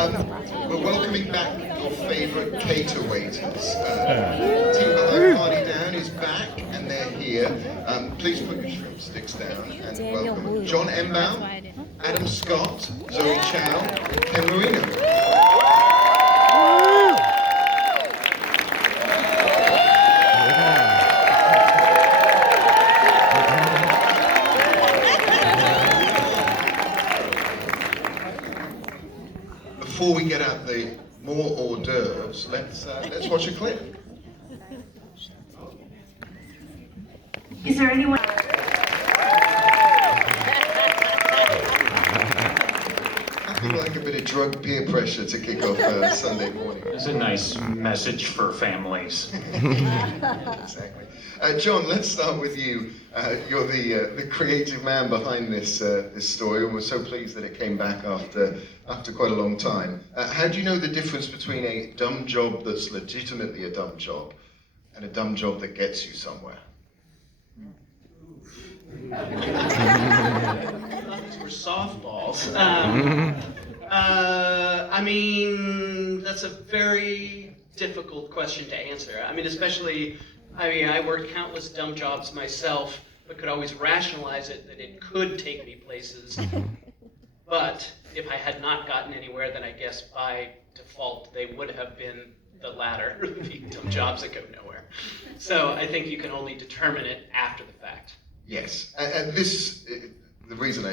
We're welcoming back your favourite cater waiters. Team behind Party Down is back, and they're here. Please put your shrimp sticks down and welcome John Enborn, Adam Scott, Zoe Chao, and Ken Marino. Before we get out the more hors d'oeuvres, let's watch a clip. Is there anyone? Nothing like a bit of drug peer pressure to kick off Sunday morning. It's a nice message for families. Exactly. John, let's start with you. You're the creative man behind this story, and we're so pleased that it came back after quite a long time. How do you know the difference between a dumb job that's legitimately a dumb job and a dumb job that gets you somewhere? These were softballs. I mean, that's a very difficult question to answer. I mean, especially, I worked countless dumb jobs myself, but could always rationalize it that it could take me places. But if I had not gotten anywhere, then I guess by default they would have been the latter, the dumb jobs that go nowhere. So I think you can only determine it after the fact. Yes, and this, the reason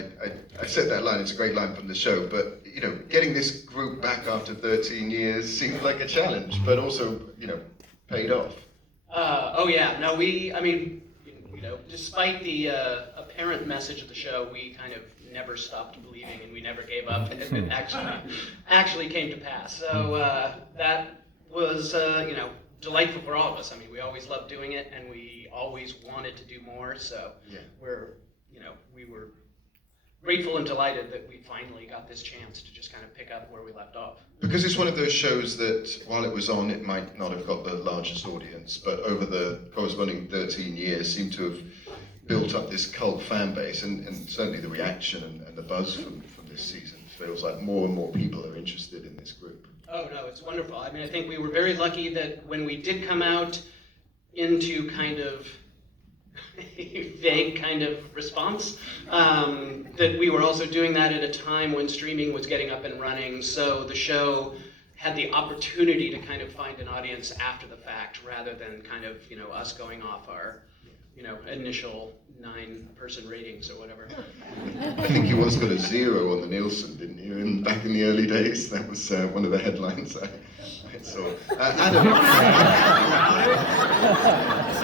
I said that line, it's a great line from the show, but, you know, getting this group back after 13 years seemed like a challenge, but also, you know, paid off. Oh yeah, no, I mean, you know, despite the apparent message of the show, we kind of never stopped believing and we never gave up, and it actually came to pass. So that was, you know, delightful for all of us. I mean, we always loved doing it, and we always wanted to do more. So yeah. We were grateful and delighted that we finally got this chance to just kind of pick up where we left off. Because it's one of those shows that, while it was on, it might not have got the largest audience, but over the corresponding 13 years seemed to have built up this cult fan base, and certainly the reaction and the buzz from this season feels like more and more people are interested in this group. Oh no, it's wonderful. I mean, I think we were very lucky that when we did come out into kind of a vague kind of response, that we were also doing that at a time when streaming was getting up and running, so the show had the opportunity to kind of find an audience after the fact rather than kind of, you know, us going off our, you know, initial 9-person ratings or whatever. I think you once got a 0 on the Nielsen, didn't you? Back in the early days, that was one of the headlines I saw. Adam.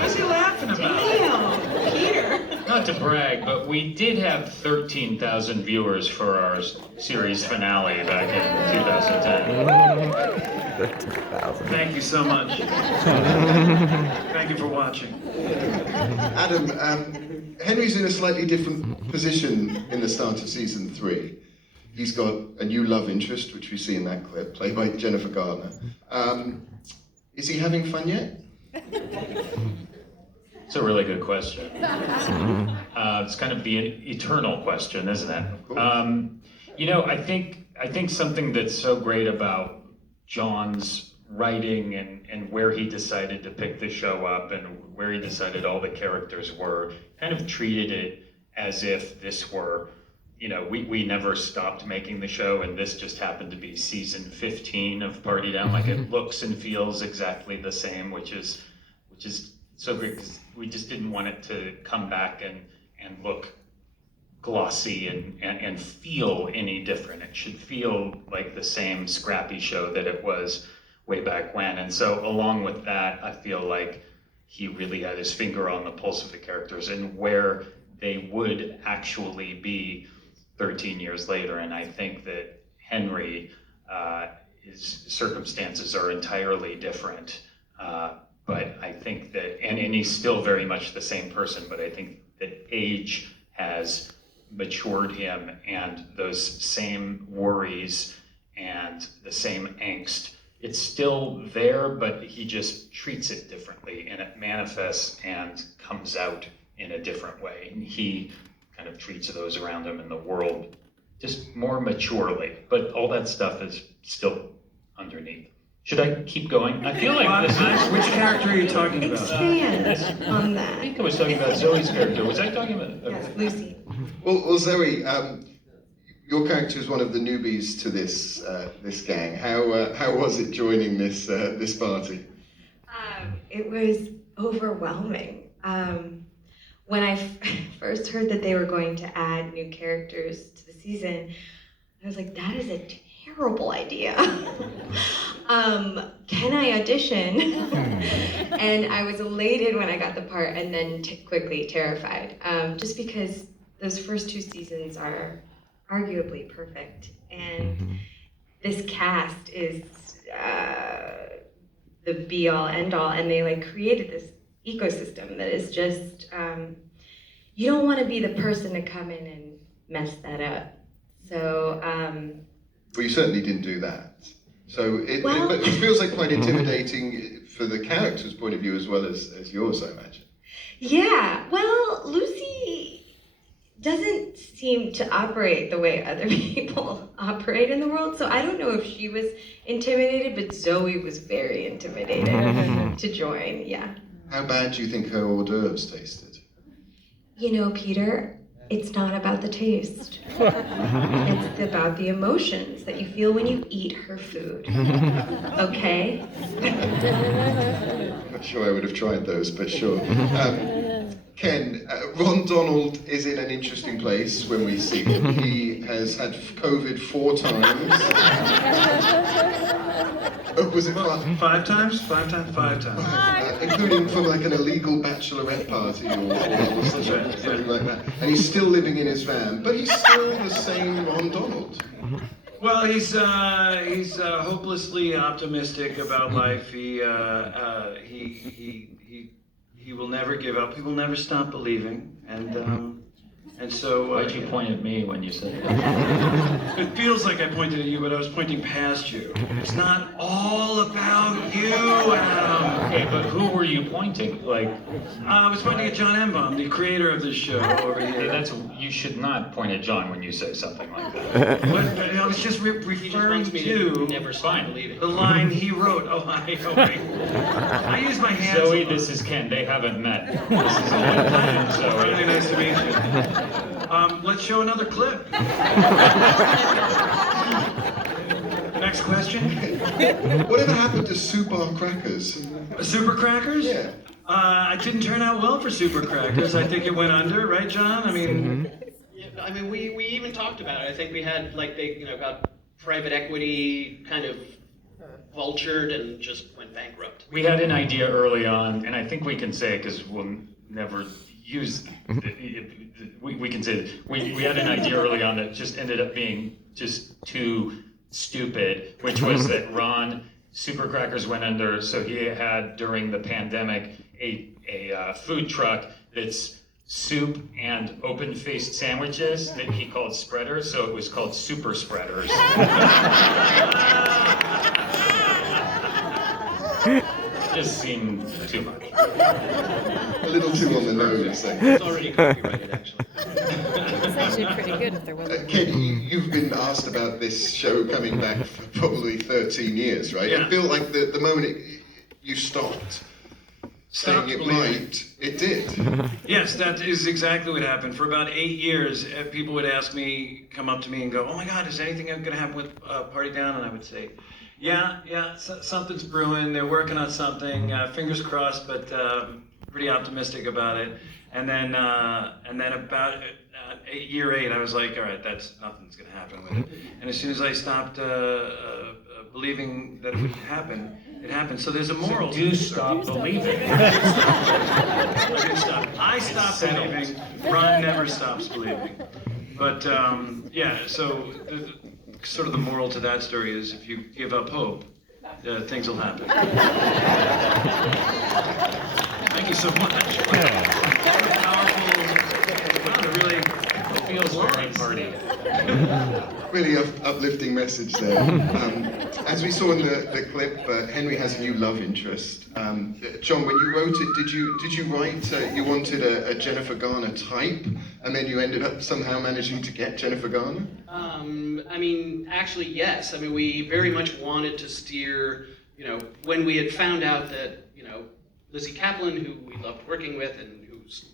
What's he laughing about? Damn, Peter. Not to brag, but we did have 13,000 viewers for our series finale back in 2010. Thank you so much. Thank you for watching. Adam, Henry's in a slightly different position in the start of season 3. He's got a new love interest, which we see in that clip, played by Jennifer Garner. Is he having fun yet? It's a really good question. It's kind of the eternal question, isn't it? You know, I think something that's so great about John's writing and where he decided to pick the show up and where he decided all the characters were, kind of treated it as if this were, you know, we never stopped making the show, and this just happened to be season 15 of Party Down. Like, it looks and feels exactly the same, which is so great, because we just didn't want it to come back and look glossy and feel any different. It should feel like the same scrappy show that it was way back when. And so along with that, I feel like he really had his finger on the pulse of the characters and where they would actually be 13 years later. And I think that Henry, his circumstances are entirely different. But I think that, and he's still very much the same person, but I think that age has matured him, and those same worries and the same angst, it's still there, but he just treats it differently, and it manifests and comes out in a different way. And he kind of treats those around him in the world just more maturely, but all that stuff is still underneath. Should I keep going? I feel like this is... Which character are you talking about? Expand on I that. think I was talking about Zoe's character. Was I talking about... Yes, Lucy. Well, Zoe, your character is one of the newbies to this this gang. How was it joining this this party? It was overwhelming. When I first heard that they were going to add new characters to the season, I was like, that is a terrible idea. Can I audition? And I was elated when I got the part, and then quickly terrified, just because those first 2 seasons are arguably perfect, and this cast is the be-all, end-all, and they like created this ecosystem that is just, you don't want to be the person to come in and mess that up. So, Well, you certainly didn't do that. So Well- but it feels like quite intimidating for the character's point of view as well as yours, I imagine. yeah, well, Lucy doesn't seem to operate the way other people operate in the world, so I don't know if she was intimidated, but Zoe was very intimidated to join, yeah. How bad do you think her hors d'oeuvres tasted? You know, Peter, it's not about the taste. It's about the emotions that you feel when you eat her food. Okay? I'm not sure I would have tried those, but sure. Ken, Ron Donald is in an interesting place when we see him. He has had COVID 4 times. Was it 5? 5 times? 5 times? 5 times. Including from like an illegal bachelorette party or something like that. And he's still living in his van, but he's still the same Ron Donald. Well, he's hopelessly optimistic about life. He will never give up. He will never stop believing. And so. Why'd you point at me when you said that? It feels like I pointed at you, but I was pointing past you. It's not all about you, Adam. Okay, but who were you pointing? Like, I was pointing at John Enborn, the creator of this show over hey, here. you should not point at John when you say something like that. What, I was just He just referring wants me to to never stop Fine. believing. the line he wrote. I use my hands. Zoe, a lot. this is Ken. They haven't met. This is a one-time Zoe. Really nice to meet you. Let's show another clip. Next question. Whatever happened to Super Crackers? Super Crackers? Yeah. It didn't turn out well for Super Crackers. I think it went under, right, John? I mean, Yeah, I mean, we even talked about it. I think we had, like, they, got private equity kind of vultured and just went bankrupt. We had an idea early on, and I think we can say it because we'll never use we can say that we had an idea early on that just ended up being just too stupid, which was that Ron Super Crackers went under, so he had during the pandemic a food truck that's soup and open-faced sandwiches that he called spreaders, so it was called Super Spreaders. Just seemed too much. A little too on the nose, I think. It's already copyrighted, actually. It's actually pretty good if there wasn't. Ken, you've been asked about this show coming back for probably 13 years, right? Yeah. I feel like the moment you stopped saying it believing. might, it did. Yes, that is exactly what happened. For about 8 years, people would ask me, come up to me and go, "Oh my God, is anything going to happen with Party Down?" And I would say, yeah, something's brewing. They're working on something. Fingers crossed, but pretty optimistic about it. And then about year 8, I was like, all right, nothing's going to happen with it. And as soon as I stopped believing that it would happen, it happened. So there's a moral. So do stop believing. I stopped settled. believing. Ron never stops believing. But so sort of the moral to that story is if you give up hope, things will happen. Thank you so much. Powerful. Wow, it really Feels very party. Really uplifting message there. As we saw in the clip, Henry has a new love interest. John, when you wrote it, did you write you wanted a Jennifer Garner type, and then you ended up somehow managing to get Jennifer Garner? I mean, actually, yes. I mean, we very much wanted to steer, when we had found out that, Lizzie Kaplan, who we loved working with and who's,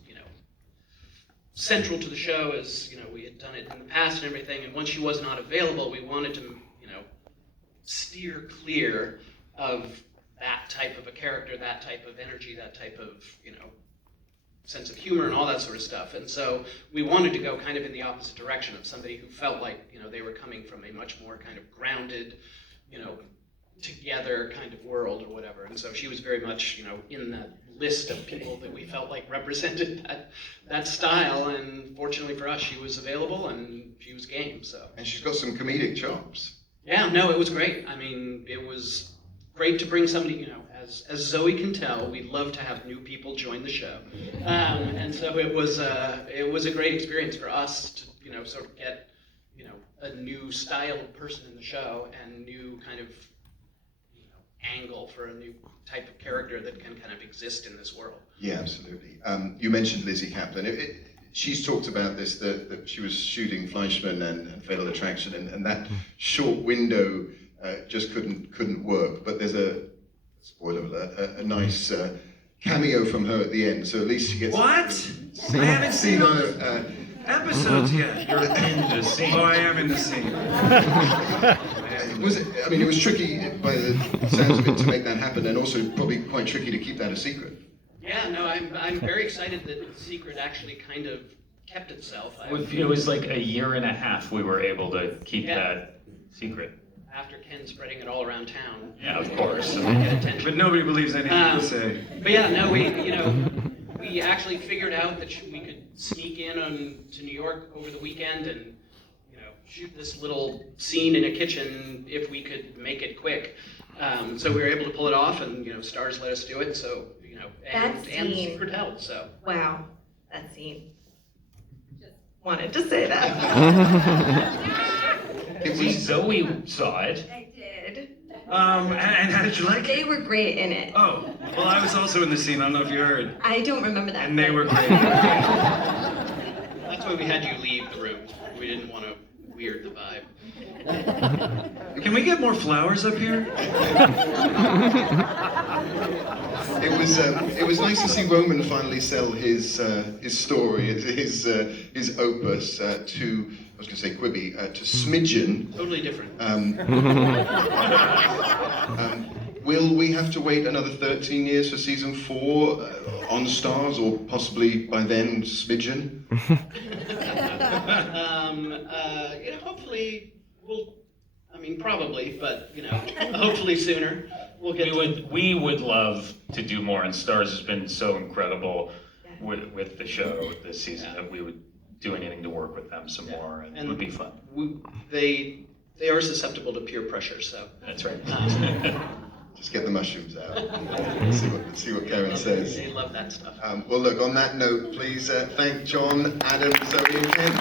central to the show as, we had done it in the past and everything, and once she was not available, we wanted to, steer clear of that type of a character, that type of energy, that type of, sense of humor and all that sort of stuff. And so we wanted to go kind of in the opposite direction of somebody who felt like, they were coming from a much more kind of grounded, together kind of world or whatever. And so she was very much, in that list of people that we felt like represented that style. And fortunately for us, she was available and she was game, so. And she's got some comedic chops. Yeah, no, it was great. I mean, it was great to bring somebody, as Zoe can tell, we love to have new people join the show. And so it was a great experience for us to, sort of get, a new style of person in the show and new kind of, angle for a new type of character that can kind of exist in this world. Yeah, absolutely. You mentioned Lizzie Kaplan. She's talked about this, that she was shooting Fleischman and Fatal Attraction, and that short window just couldn't work. But there's spoiler alert, a nice cameo from her at the end, so at least she gets... What? I haven't seen her... episodes yet. You're in the scene. Oh, I am in the scene. It was tricky by the sounds of it to make that happen, and also probably quite tricky to keep that a secret. Yeah, no, I'm very excited that the secret actually kind of kept itself. It was like a year and a half we were able to keep that secret. After Ken spreading it all around town. Yeah, of course. But nobody believes anything you say. But yeah, no, we actually figured out that we could sneak in to New York over the weekend and shoot this little scene in a kitchen if we could make it quick. So we were able to pull it off, and Stars let us do it. So and the secret held. So wow, that scene. Just wanted to say that. Zoe saw it. I did. And how did you like They it? were great in it. Oh, well, I was also in the scene. I don't know if you heard. I don't remember that. And they were great. that's why we had you leave the room. We didn't want to weird the vibe. Can we get more flowers up here? It was nice to see Roman finally sell his story, his opus to, I was going to say Quibi, to Smidgen. Totally different. Will we have to wait another 13 years for season 4 on Stars, or possibly by then Smidgen? Hopefully probably, but hopefully sooner. We would love to do more, and Stars has been so incredible with the show this season that we would do anything to work with them some more, and it would be fun. They are susceptible to peer pressure, so. That's right. Just get the mushrooms out. See what Karen says. They love that stuff. Well, look, on that note, please thank John, Adam, Zoe, and Ken.